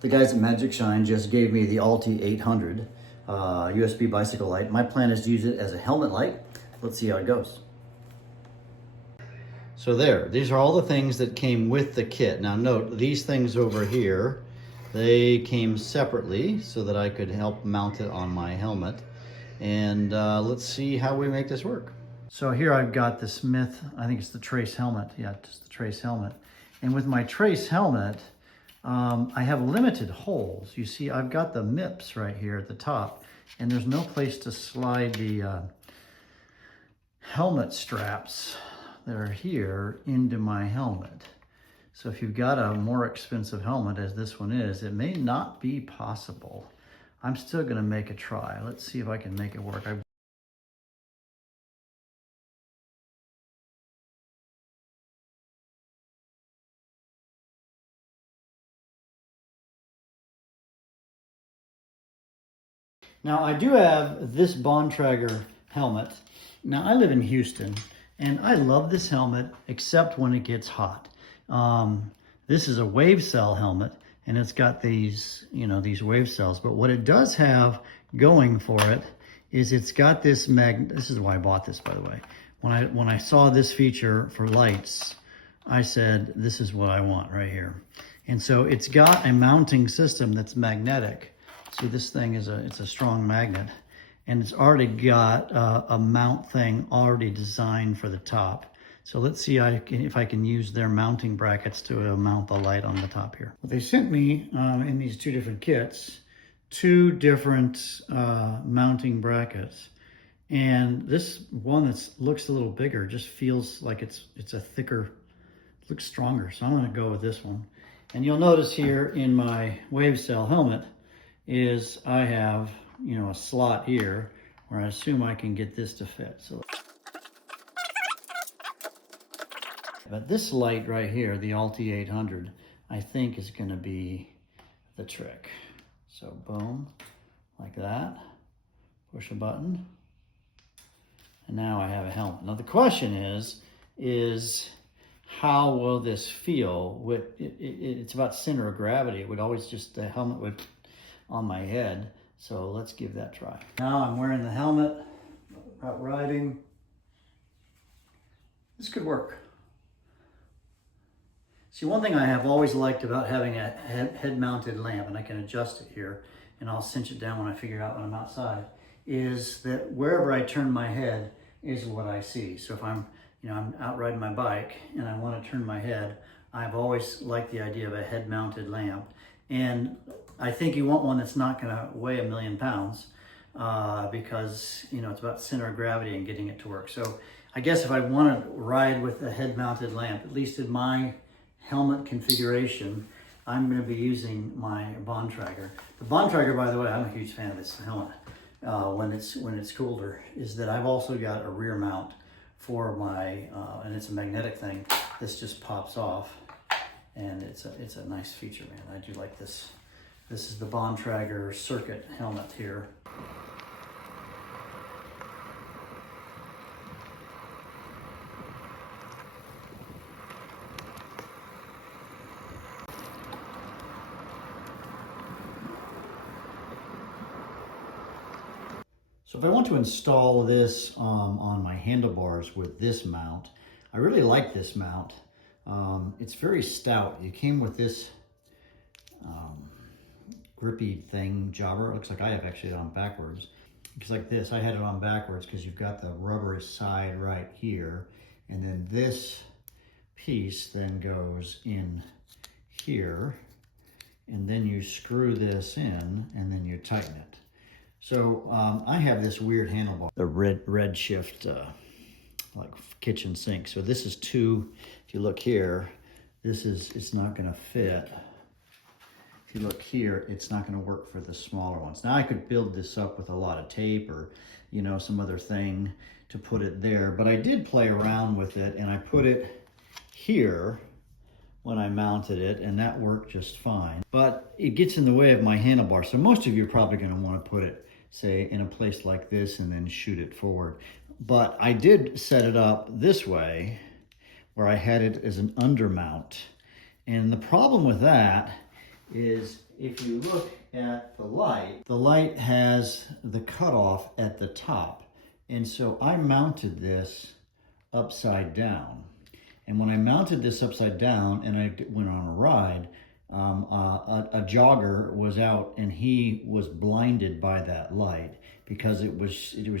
The guys at Magicshine just gave me the Alty 800 USB bicycle light. My plan is to use it as a helmet light. Let's see how it goes. So there, these are all the things that came with the kit. Now note, these things over here, they came separately so that I could help mount it on my helmet. And let's see how we make this work. So here I've got the Smith, I think it's the Trace helmet. Yeah, just the Trace helmet. And with my Trace helmet, I have limited holes. You see, I've got the MIPS right here at the top, and there's no place to slide the helmet straps that are here into my helmet. So if you've got a more expensive helmet, as this one is, it may not be possible. I'm still gonna make a try. Let's see if I can make it work. Now I do have this Bontrager helmet. Now I live in Houston and I love this helmet except when it gets hot. This is a wave cell helmet and it's got these, these wave cells, but what it does have going for it is it's got this this is why I bought this, by the way. When I saw this feature for lights, I said, this is what I want right here. And so it's got a mounting system that's magnetic. See, this thing is it's a strong magnet, and it's already got a mount thing already designed for the top. So let's see if I can use their mounting brackets to mount the light on the top here. Well, they sent me in these two different kits, two different mounting brackets. And this one that looks a little bigger just feels like it's a thicker, looks stronger. So I'm gonna go with this one. And you'll notice here in my wave cell helmet is I have, a slot here where I assume I can get this to fit. So, but this light right here, the Alty 800, I think is gonna be the trick. So boom, like that, push a button, and now I have a helmet. Now the question is how will this feel? It's about center of gravity. It would always just, the helmet would on my head. So let's give that a try. Now I'm wearing the helmet, out riding. This could work. See, one thing I have always liked about having a head-mounted lamp, and I can adjust it here, and I'll cinch it down when I figure out when I'm outside, is that wherever I turn my head is what I see. So if I'm out riding my bike and I want to turn my head, I've always liked the idea of a head-mounted lamp. And I think you want one that's not going to weigh 1,000,000 pounds because, it's about center of gravity and getting it to work. So I guess if I want to ride with a head-mounted lamp, at least in my helmet configuration, I'm going to be using my Bontrager. The Bontrager, by the way, I'm a huge fan of this helmet. When it's colder, is that I've also got a rear mount for my, and it's a magnetic thing. This just pops off. And it's a nice feature, man. I do like this. This is the Bontrager circuit helmet here. So if I want to install this on my handlebars with this mount, I really like this mount. It's very stout. It came with this grippy thing, jobber. It looks like I have actually it on backwards. It's like this. I had it on backwards because you've got the rubber side right here. And then this piece then goes in here. And then you screw this in and then you tighten it. So I have this weird handlebar, the red shift like kitchen sink. So this is two, if you look here, it's not gonna fit. If you look here, it's not gonna work for the smaller ones. Now I could build this up with a lot of tape or, some other thing to put it there, but I did play around with it and I put it here when I mounted it and that worked just fine. But it gets in the way of my handlebar. So most of you are probably gonna wanna put it, say, in a place like this and then shoot it forward. But I did set it up this way where I had it as an undermount. And the problem with that is if you look at the light has the cutoff at the top. And so I mounted this upside down. And when I mounted this upside down and I went on a ride, a jogger was out and he was blinded by that light because it was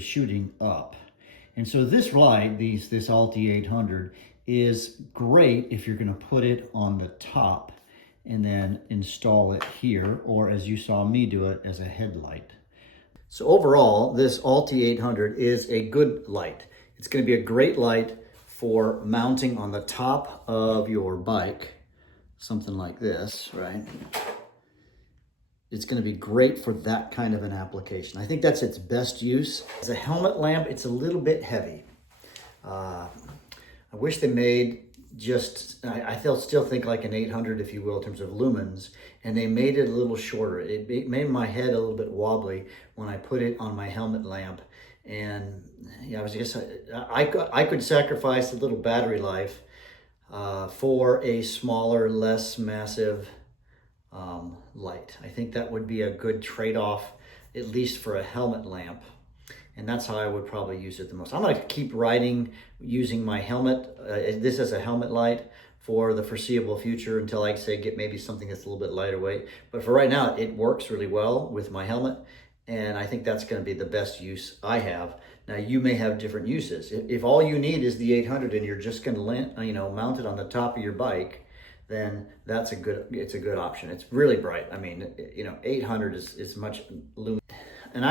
shooting up. And so this light, this Alty 800, is great if you're going to put it on the top and then install it here, or as you saw me do it, as a headlight. So overall, this Alty 800 is a good light. It's going to be a great light for mounting on the top of your bike, something like this, right? It's going to be great for that kind of an application. I think that's its best use. As a helmet lamp, it's a little bit heavy. I wish they made just, I still think like an 800, if you will, in terms of lumens, and they made it a little shorter. It made my head a little bit wobbly when I put it on my helmet lamp. And yeah, I could sacrifice a little battery life for a smaller, less massive light. I think that would be a good trade-off, at least for a helmet lamp. And that's how I would probably use it the most. I'm going to keep riding using my helmet, this as a helmet light, for the foreseeable future until I say get maybe something that's a little bit lighter weight. But for right now, it works really well with my helmet. And I think that's going to be the best use I have. Now, you may have different uses. If all you need is the 800 and you're just going to mount it on the top of your bike, then it's a good option. It's really bright. I mean, 800 is much luminous. And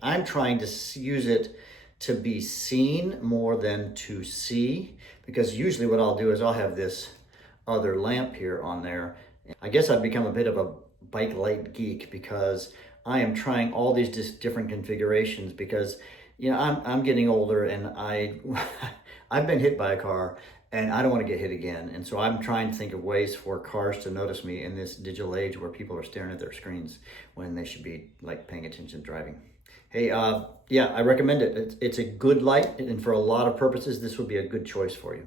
I'm trying to use it to be seen more than to see, because usually what I'll do is I'll have this other lamp here on there. I guess I've become a bit of a bike light geek because I am trying all these different configurations because, I'm getting older and I've been hit by a car and I don't want to get hit again. And so I'm trying to think of ways for cars to notice me in this digital age where people are staring at their screens when they should be like paying attention driving. Hey, yeah, I recommend it. It's a good light, and for a lot of purposes, this would be a good choice for you.